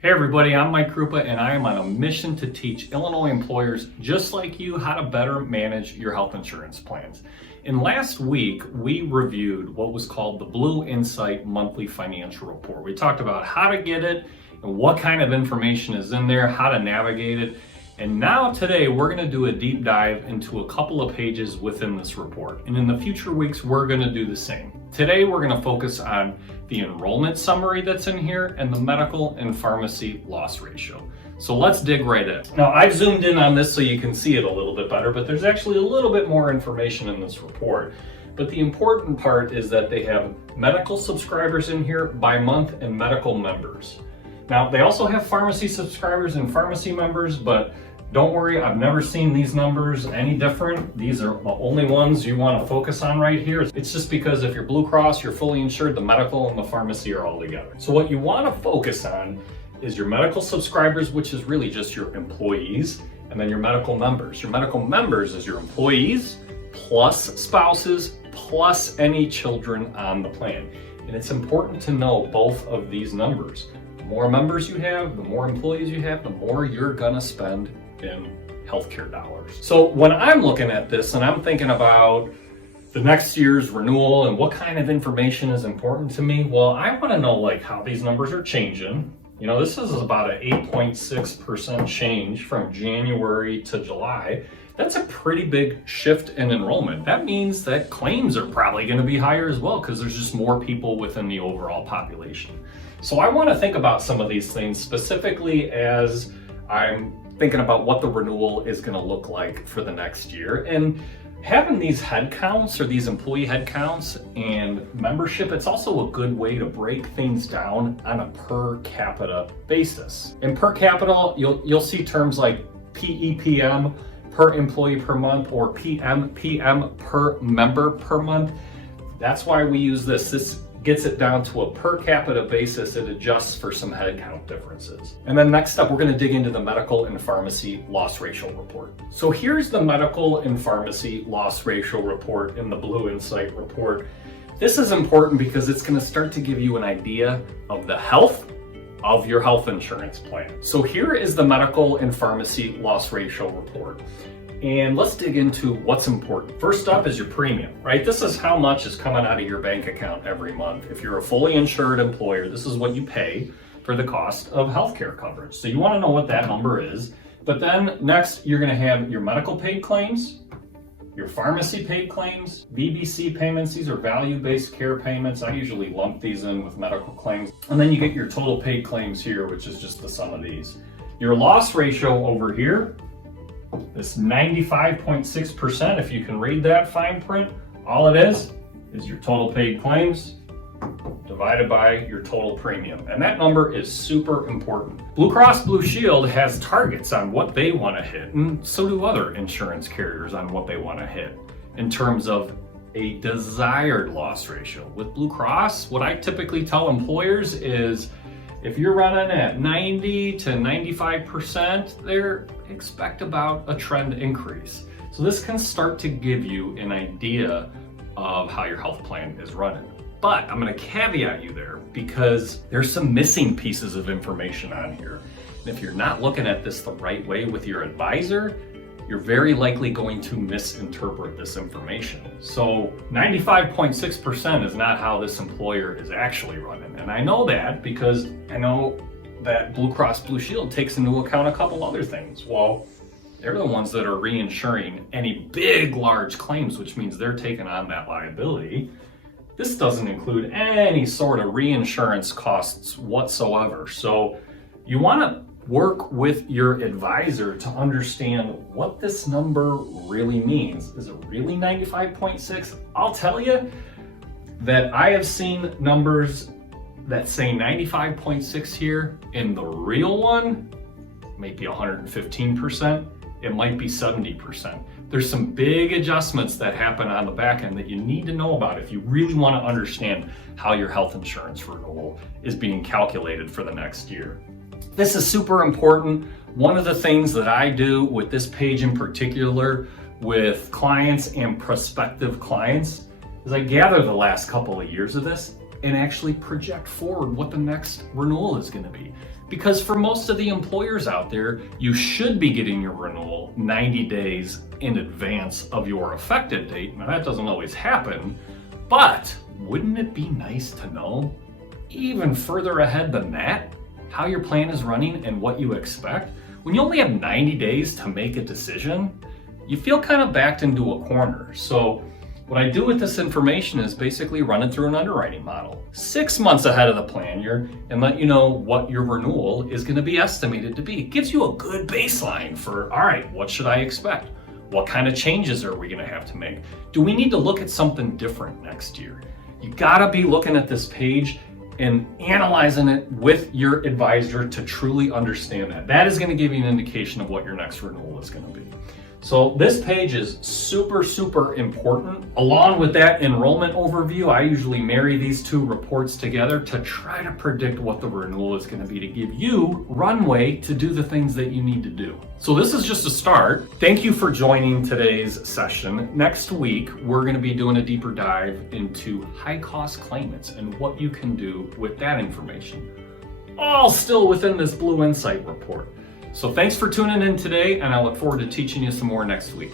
Hey everybody, I'm Mike Krupa and I am on a mission to teach Illinois employers just like you how to better manage your health insurance plans. And last week, we reviewed what was called the Blue Insight Monthly Financial Report. We talked about how to get it and what kind of information is in there, how to navigate it. And now today, we're gonna do a deep dive into a couple of pages within this report. And in the future weeks, we're gonna do the same. Today, we're gonna focus on the enrollment summary that's in here and the medical and pharmacy loss ratio. So let's dig right in. Now, I've zoomed in on this so you can see it a little bit better, but there's actually a little bit more information in this report. But the important part is that they have medical subscribers in here by month and medical members. Now, they also have pharmacy subscribers and pharmacy members, but don't worry, I've never seen these numbers any different. These are the only ones you want to focus on right here. It's just because if you're Blue Cross, you're fully insured, the medical and the pharmacy are all together. So what you want to focus on is your medical subscribers, which is really just your employees, and then your medical members. Your medical members is your employees, plus spouses, plus any children on the plan. And it's important to know both of these numbers. The more members you have, the more employees you have, the more you're gonna spend in healthcare dollars. So when I'm looking at this and I'm thinking about the next year's renewal and what kind of information is important to me, well, I want to know like how these numbers are changing. You know, this is about an 8.6% change from January to July. That's a pretty big shift in enrollment. That means that claims are probably going to be higher as well because there's just more people within the overall population. So I want to think about some of these things specifically as I'm thinking about what the renewal is going to look like for the next year. And having these head counts or these employee head counts and membership, it's also a good way to break things down on a per capita basis. In per capita, you'll see terms like PEPM, per employee per month, or PMPM, per member per month. That's why we use this. This gets it down to a per capita basis. It adjusts for some head count differences. And then next up, we're going to dig into the medical and pharmacy loss ratio report. So here's the medical and pharmacy loss ratio report in the Blue Insight report. This is important because it's going to start to give you an idea of the health of your health insurance plan. So here is the medical and pharmacy loss ratio report. And let's dig into what's important. First up is your premium, right? This is how much is coming out of your bank account every month. If you're a fully insured employer, this is what you pay for the cost of healthcare coverage. So you want to know what that number is. But then next, you're going to have your medical paid claims, your pharmacy paid claims, VBC payments. These are value-based care payments. I usually lump these in with medical claims. And then you get your total paid claims here, which is just the sum of these. Your loss ratio over here, this 95.6%, if you can read that fine print, all it is your total paid claims divided by your total premium. And that number is super important. Blue Cross Blue Shield has targets on what they want to hit, and so do other insurance carriers on what they want to hit in terms of a desired loss ratio. With Blue Cross, what I typically tell employers is if you're running at 90 to 95%, they expect about a trend increase. So this can start to give you an idea of how your health plan is running. But I'm going to caveat you there because there's some missing pieces of information on here. And if you're not looking at this the right way with your advisor, you're very likely going to misinterpret this information. So 95.6% is not how this employer is actually running. And I know that because I know that Blue Cross Blue Shield takes into account a couple other things. Well, they're the ones that are reinsuring any big, large claims, which means they're taking on that liability. This doesn't include any sort of reinsurance costs whatsoever. So you want to work with your advisor to understand what this number really means. Is it really 95.6? I'll tell you that I have seen numbers that say 95.6 here. In the real one, maybe 115%. It might be 70%. There's some big adjustments that happen on the back end that you need to know about if you really want to understand how your health insurance renewal is being calculated for the next year. This is super important. One of the things that I do with this page in particular with clients and prospective clients is I gather the last couple of years of this and actually project forward what the next renewal is going to be. Because for most of the employers out there, you should be getting your renewal 90 days in advance of your effective date. Now that doesn't always happen, but wouldn't it be nice to know even further ahead than that how your plan is running and what you expect? When you only have 90 days to make a decision, you feel kind of backed into a corner. So what I do with this information is basically run it through an underwriting model 6 months ahead of the plan year and let you know what your renewal is going to be estimated to be. It gives you a good baseline for, all right, what should I expect? What kind of changes are we going to have to make? Do we need to look at something different next year? You got to be looking at this page and analyzing it with your advisor to truly understand that. That is going to give you an indication of what your next renewal is going to be. So this page is super, super important. Along with that enrollment overview, I usually marry these two reports together to try to predict what the renewal is going to be to give you runway to do the things that you need to do. So this is just a start. Thank you for joining today's session. Next week, we're going to be doing a deeper dive into high-cost claimants and what you can do with that information. All still within this Blue Insight report. So thanks for tuning in today, and I look forward to teaching you some more next week.